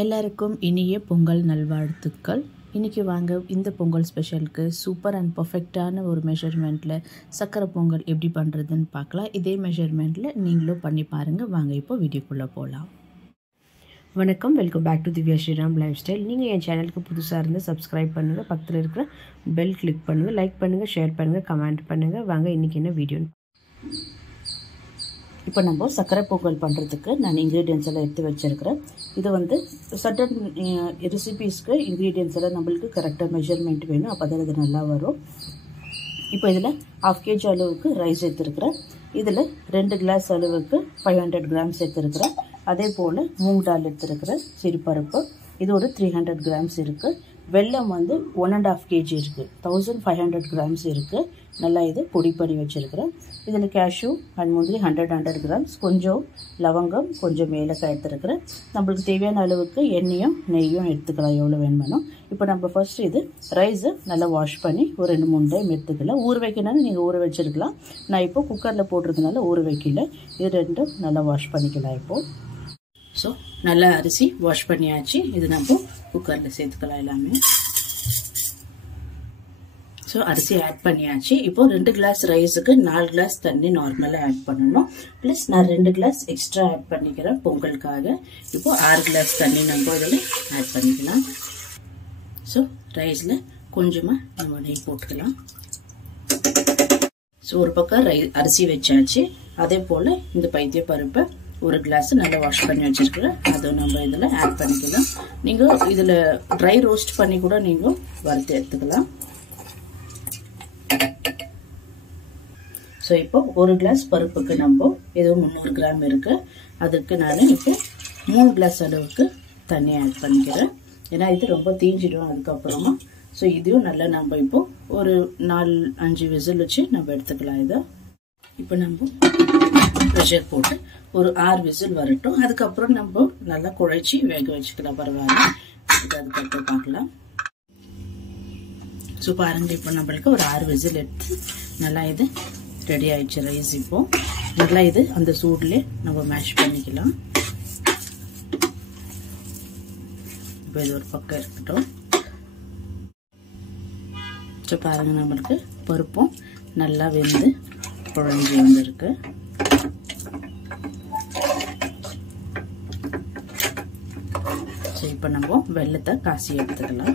எல்லாருக்கும் இனிய பொங்கல் நல்வாழ்த்துக்கள். இன்றைக்கி வாங்க இந்த பொங்கல் ஸ்பெஷலுக்கு சூப்பர் அண்ட் பர்ஃபெக்டான ஒரு மெஷர்மெண்ட்டில் சக்கரை பொங்கல் எப்படி பண்ணுறதுன்னு பார்க்கலாம். இதே மெஷர்மெண்ட்டில் நீங்களும் பண்ணி பாருங்கள். வாங்க இப்போ வீடியோக்குள்ளே போகலாம். வணக்கம், welcome back to Divya Sriram lifestyle. நீங்கள் என் சேனலுக்கு புதுசாக இருந்து சப்ஸ்கிரைப் பண்ணுங்கள், பக்கத்தில் இருக்கிற பெல் கிளிக் பண்ணுங்கள், லைக் பண்ணுங்கள், ஷேர் பண்ணுங்கள், கமெண்ட் பண்ணுங்கள். வாங்க இன்றைக்கி என்ன வீடியோன்னு இப்போ நம்ம சக்கரை பொங்கல் பண்ணுறதுக்கு நான் இன்க்ரீடியன்ஸ் எல்லாம் எடுத்து வச்சுருக்கிறேன். இது வந்து சர்டன் ரெசிபீஸ்க்கு இன்க்ரீடியன்ஸ் எல்லாம் நம்மளுக்கு கரெக்டாக மெஷர்மெண்ட் வேணும், அப்போ தான் இது நல்லா வரும். இப்போ இதில் 1/2 kg அளவுக்கு ரைஸ் எடுத்துருக்கிறேன். இதில் 2 கிளாஸ் அளவுக்கு 500 கிராம்ஸ் எடுத்துருக்கிறேன். அதே போல் மூங் தால் எடுத்துருக்கிறேன், சிறுபருப்பு இது ஒரு 300 கிராம்ஸ் இருக்குது. வெல்லம் வந்து 1.5 kg இருக்குது, 1500 கிராம்ஸ் இருக்குது. நல்லா இது பொடி பண்ணி வச்சுருக்கிறேன். இதில் கேஷ்யூ அண்ட் முந்திரி 100 கிராம்ஸ், கொஞ்சம் லவங்கம், கொஞ்சம் ஏலக்காய் எடுத்துருக்கிறேன். நம்மளுக்கு தேவையான அளவுக்கு எண்ணெயும் நெய்யும் எடுத்துக்கலாம், எவ்வளோ வேணுமானோ. இப்போ நம்ம ஃபர்ஸ்ட் இது ரைஸை நல்லா வாஷ் பண்ணி ஒரு 2-3 டைம் எடுத்துக்கலாம். ஊற வைக்கணும்னு நீங்கள் ஊற வச்சுருக்கலாம். நான் இப்போ குக்கரில் போடுறதுனால ஊற வைக்கல. இது ரெண்டும் நல்லா வாஷ் பண்ணிக்கலாம். இப்போது ஸோ நல்லா அரிசி வாஷ் பண்ணியாச்சு. இது நம்ம குக்கரில் சேர்த்துக்கலாம் எல்லாமே. ஸோ அரிசி ஆட் பண்ணியாச்சு. இப்போ 2 கிளாஸ் ரைஸுக்கு 4 கிளாஸ் தண்ணி நார்மலாக ஆட் பண்ணணும். ப்ளஸ் நான் 2 கிளாஸ் எக்ஸ்ட்ரா ஆட் பண்ணிக்கிறேன் பொங்கலுக்காக. இப்போ 6 கிளாஸ் தண்ணி நம்ம இதில் ஆட் பண்ணிக்கலாம். ஸோ ரைஸில் கொஞ்சமாக நம்ம நெய் போட்டுக்கலாம். ஸோ ஒரு பக்கம் அரிசி வச்சாச்சு. அதே போல் இந்த பைத்திய பருப்பை 1 கிளாஸ் நல்லா வாஷ் பண்ணி வச்சிருக்கிறேன், அதை நம்ம இதில் ஆட் பண்ணிக்கலாம். நீங்கள் இதில் ட்ரை ரோஸ்ட் பண்ணி கூட நீங்கள் வறுத்து எடுத்துக்கலாம். ஸோ இப்போ 1 கிளாஸ் பருப்புக்கு நம்ம ஏதோ 300 கிராம் இருக்குது. அதுக்கு நான் இப்போ 3 கிளாஸ் அளவுக்கு தண்ணி ஆட் பண்ணிக்கிறேன். ஏன்னா இது ரொம்ப தீஞ்சிடும் அதுக்கப்புறமா. ஸோ இதையும் நல்லா நம்ம இப்போ ஒரு 4-5 விசில் வச்சு நம்ம எடுத்துக்கலாம். இதை இப்போ நம்ம ப்ரெஷர் போட்டு ஒரு 6 விசில் வரட்டும். அதுக்கப்புறம் நம்ம நல்லா குழைச்சி வேக வச்சுக்கலாம், பரவாயில்ல. இது அதுக்கப்புறம் பார்க்கலாம். ஸோ பாருங்கள், இப்போ நம்மளுக்கு ஒரு 6 விசில் எடுத்து நல்லா இது ரெடி ஆயிடுச்சு ரைஸ். இப்போ நல்லா இது அந்த சூட்லேயே நம்ம மேஷ் பண்ணிக்கலாம். இப்போ இது ஒரு பக்கம் இருக்கட்டும். ஸோ பாருங்கள், நம்மளுக்கு பருப்பும் நல்லா வெந்து குழஞ்சி வந்துருக்கு. ஸோ இப்போ நம்ம வெல்லத்தை காசி எடுத்துக்கலாம்.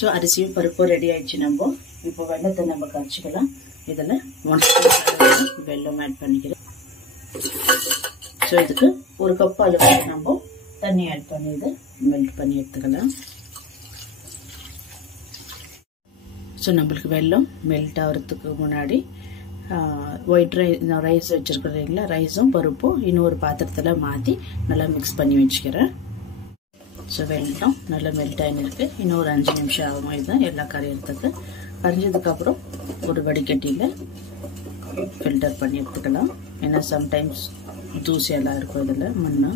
ஸோ அரிசியும் பருப்பும் ரெடி ஆயிடுச்சு. நம்ம இப்போ வெல்லத்தை நம்ம கரைச்சிக்கலாம். இதில் 1 ஸ்பூன் வெல்லம் ஆட் பண்ணிக்கிறேன். ஸோ இதுக்கு 1 கப் அளவுக்கு நம்ம தண்ணி ஆட் பண்ணி இதை மெல்ட் பண்ணி எடுத்துக்கலாம். ஸோ நம்மளுக்கு வெல்லம் மெல்ட் ஆகிறதுக்கு முன்னாடி ஒயிட் ரைஸ் வச்சுருக்கிறீங்களா, ரைஸும் பருப்பும் இன்னொரு பாத்திரத்தில் மாற்றி நல்லா மிக்ஸ் பண்ணி வச்சுக்கிறேன். ஸோ வெல்லம் நல்லா மெல்ட் ஆகிருக்கு. இன்னும் ஒரு 5 நிமிஷம் ஆகும் இதுதான் எல்லாம் கரையிறதுக்கு. கரைஞ்சதுக்கப்புறம் ஒரு வடிகட்டியில் ஃபில்டர் பண்ணி எடுத்துக்கலாம். ஏன்னா சம்டைம்ஸ் தூசியெல்லாம் இருக்கும் இதில், மண்ணு.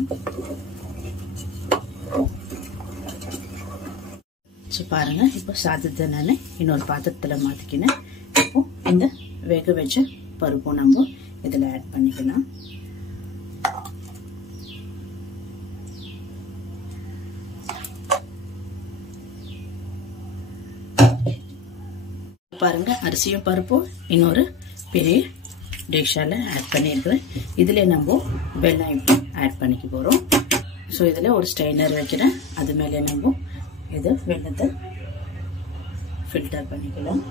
ஸோ பாருங்கள், இப்போ சாதத்தை நான் இன்னொரு பாத்திரத்தில் மாற்றிக்கினேன். இப்போ இந்த வேக வச்ச பருப்பும் நம்ம இதில் ஆட் பண்ணிக்கலாம். பாருங்க, அரிசியும் பருப்பும் இன்னொரு பெரிய டிஷ்ஷால் ஆட் பண்ணியிருக்கிறேன். இதில் நம்ம வெல்லம் இப்போ ஆட் பண்ணிக்க போகிறோம். ஸோ இதில் ஒரு ஸ்ட்ரெயினர் வைக்கிறேன். அது மேலே நம்ம இது வெல்லத்தை ஃபில்டர் பண்ணிக்கலாம்.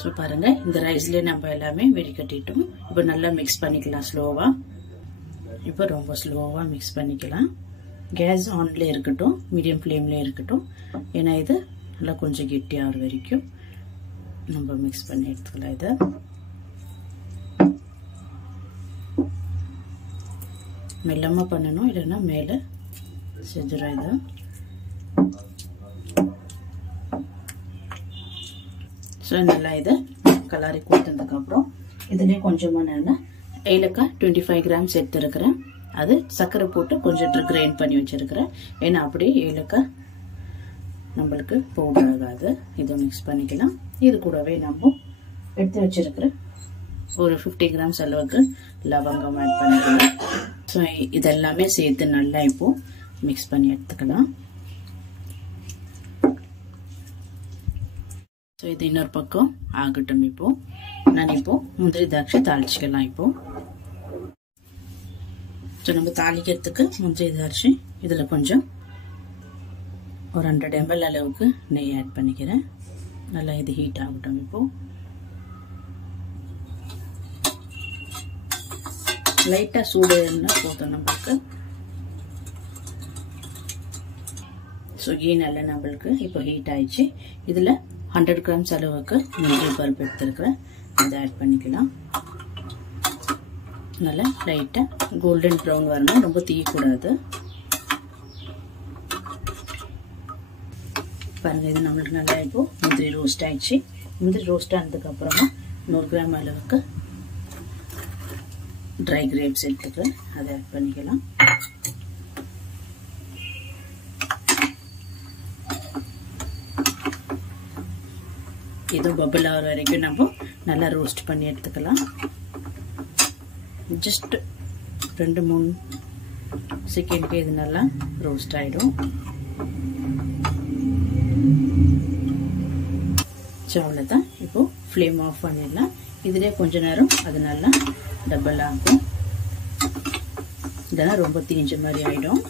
ஸோ பாருங்கள், இந்த ரைஸ்லேயே நம்ம எல்லாமே வெடிக்கட்டிட்டோம். இப்போ நல்லா மிக்ஸ் பண்ணிக்கலாம் ஸ்லோவாக. இப்போ ரொம்ப ஸ்லோவாக மிக்ஸ் பண்ணிக்கலாம். கேஸ் ஆன்லேயே இருக்கட்டும், மீடியம் ஃப்ளேம்லேயே இருக்கட்டும். ஏன்னா இது நல்லா கொஞ்சம் கெட்டியாகிற வரைக்கும் நம்ம மிக்ஸ் பண்ணி எடுத்துக்கலாம். இதை மெல்லமாக பண்ணணும், இல்லைன்னா மேலே செஞ்சிடும். இதை ஸோ நல்லா இதை கலரி கொடுத்ததுக்கப்புறம் இதுலேயே கொஞ்சமாக நான் ஏலக்காய் 25 கிராம்ஸ் எடுத்துருக்கிறேன். அது சர்க்கரை போட்டு கொஞ்சம் கிரைண்ட் பண்ணி வச்சிருக்கிறேன். ஏன்னா அப்படியே ஏலக்காய் நம்மளுக்கு பவுடர் ஆகாது. இதை மிக்ஸ் பண்ணிக்கலாம். இது கூடவே நம்ம எடுத்து வச்சிருக்கிற ஒரு 50 கிராம்ஸ் அளவுக்கு லவங்கம் ஆட் பண்ணிக்கலாம். ஸோ இதெல்லாமே சேர்த்து நல்லா இப்போ மிக்ஸ் பண்ணி எடுத்துக்கலாம். ஸோ இது இன்னொரு பக்கம் ஆகட்டும். இப்போ நான் இப்போ முந்திரி திராட்சை தாளிச்சிக்கலாம். இப்போ ஸோ நம்ம தாளிக்கிறதுக்கு முந்திரி திராட்சை இதில் கொஞ்சம் ஒரு 100 ml அளவுக்கு நெய் ஆட் பண்ணிக்கிறேன். நல்லா இது ஹீட் ஆகட்டும். இப்போ லைட்டாக சூடு இருந்தால் போதும் நம்மளுக்கு. ஸோ கீ நல்லா நம்மளுக்கு இப்போ ஹீட் ஆயிடுச்சு. இதில் 100 கிராம்ஸ் அளவுக்கு முந்திரி பருப்பு எடுத்துருக்கிறேன். அதை ஆட் பண்ணிக்கலாம். நல்லா லைட்டாக கோல்டன் ப்ரௌன் வரணும், ரொம்ப தீயக்கூடாது. பாருங்கள், இது நம்மளுக்கு நல்லா இப்போ முந்திரி ரோஸ்ட் ஆயிடுச்சு. முந்திரி ரோஸ்ட் ஆனதுக்கப்புறமா 100 கிராம் அளவுக்கு ட்ரை கிரேப்ஸ் எடுத்துக்கிறேன். அதை ஆட் பண்ணிக்கலாம். இது பபிள் ஆகிற வரைக்கும் நம்ம நல்லா ரோஸ்ட் பண்ணி எடுத்துக்கலாம். ஜஸ்ட் 2-3 செகண்ட்க்கு இது நல்லா ரோஸ்ட் ஆகிடும். ஸோ அவ்வளோதான். இப்போது ஃப்ளேம் ஆஃப் பண்ணிடலாம். இதிலே கொஞ்ச நேரம் அது நல்லா டபுள் ஆகும். இதெல்லாம் ரொம்ப தீஞ்ச மாதிரி ஆகிடும்.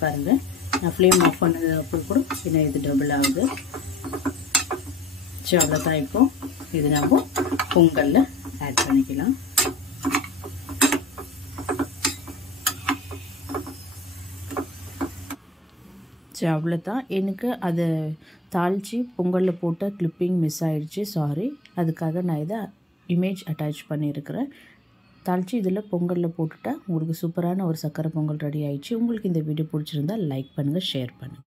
பாருங்கள், நான் ஃப்ளேம் ஆஃப் பண்ணது அப்புறம் கூட இன்னும் இது டபுள் ஆகுது. ஸோ அவ்வளோதான். இப்போது இது நம்ம பொங்கலில் ஆட் பண்ணிக்கலாம். ஸோ அவ்வளோதான். எனக்கு அதை தாளித்து பொங்கலில் போட்ட கிளிப்பிங் மிஸ் ஆகிடுச்சு, சாரி. அதுக்காக நான் இதை இமேஜ் அட்டாச் பண்ணியிருக்கிறேன். தாளித்து இதில் பொங்கலில் போட்டுட்டா உங்களுக்கு சூப்பரான ஒரு சக்கரை பொங்கல் ரெடி ஆயிடுச்சு. உங்களுக்கு இந்த வீடியோ பிடிச்சிருந்தா லைக் பண்ணுங்கள், ஷேர் பண்ணுங்கள்.